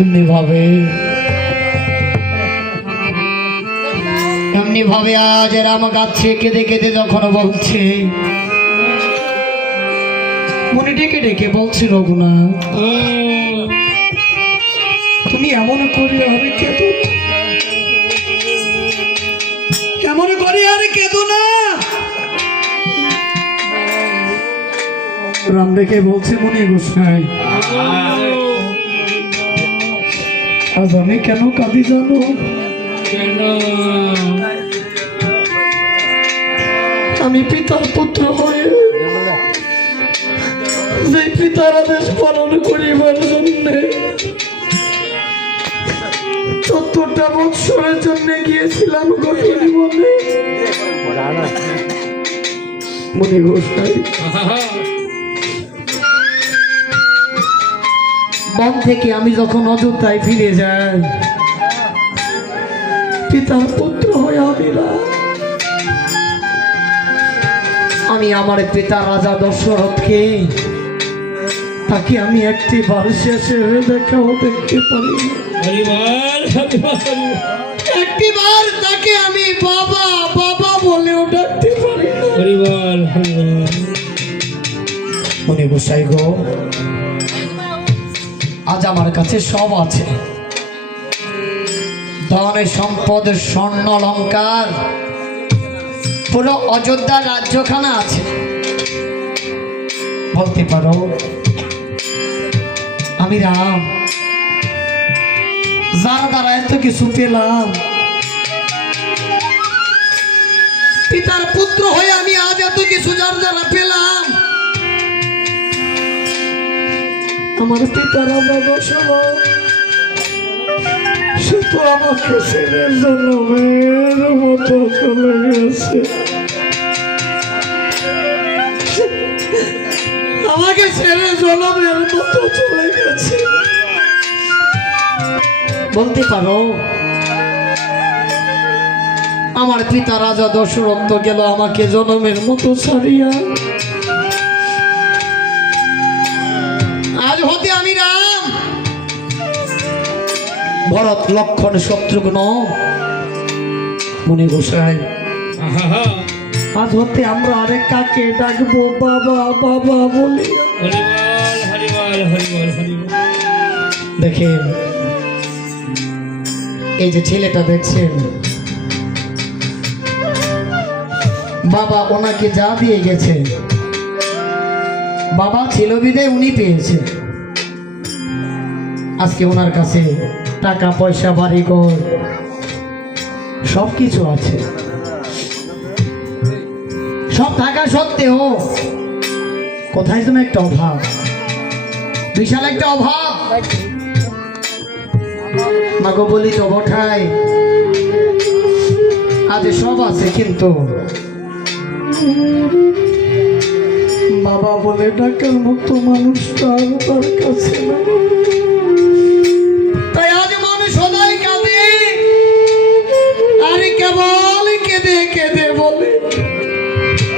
এমনি ভাবে এমনি ভাবে আজ আমার কাছে কেঁদে কেঁদে যখন বলছে, মনে ডেকে ডেকে বলছে, রঘুনাথ, তুমি এমন করে আর কেঁদো। এমন করে আর কেঁদো না রাম ডেকে বলছে, মনে গোসাই আজ আমি কেন কাঁদি জানো? আমি পিতার পুত্র হয়ে যে পিতার আদেশ পালন করিবার জন্য সত্তরটা বৎসরের জন্য গিয়েছিলাম গহিনী মনে মনে গোসাই বন থেকে আমি যখন অযোধ্যায় ফিরে যাই পিতার পুত্র হয়ে আমি আমি আমার পিতা রাজা দশরথকে তাকে আমি একটি বার শেষে দেখাও দেখতে পারি একটি বার তাকে আমি বাবা বাবা বলেও ডাকতে পারি মনে গোসাই গো আজ আমার কাছে সব আছে। ধনে সম্পদ, স্বর্ণ, অলঙ্কার, পুরো অযোধ্যা রাজ্যখানা আছে। বলতে পারো, আমি রাম। যার দ্বারা এত কিছু পেলাম। পিতার পুত্র হয়ে আমি আজ এত কিছু যার দ্বারা আমার পিতারা সবাই সে তো আমাকে ছেড়ে জন্মের মতো চলে গেছে। আমাকে ছেড়ে জনমের মতো চলে গেছে। বলতে পারো আমার পিতা রাজা দশরথ গেল আমাকে জনমের মতো ছাড়িয়া। ভরত লক্ষণ শত্রুঘ্ন। মনে গোসাই আজ হতে আমরা আরেক কাকে ডাকবো? বাবা বাবা বলি দেখেন এই যে ছেলেটা দেখছেন? বাবা ওনাকে যা দিয়ে গেছে। বাবা ছিল বিদায় উনি পেয়েছে। আজকে ওনার কাছে টাকা পয়সা বাড়ি ঘর সব কিছু আছে। সব থাকা সত্ত্বেও কোথায় যেন একটা অভাব। বিশাল একটা অভাব। মাগো বলি তো বঠাই, আজ সব আছে কিন্তু। বাবা বলে, ডাকার মতো মানুষটা তার কাছে নাই।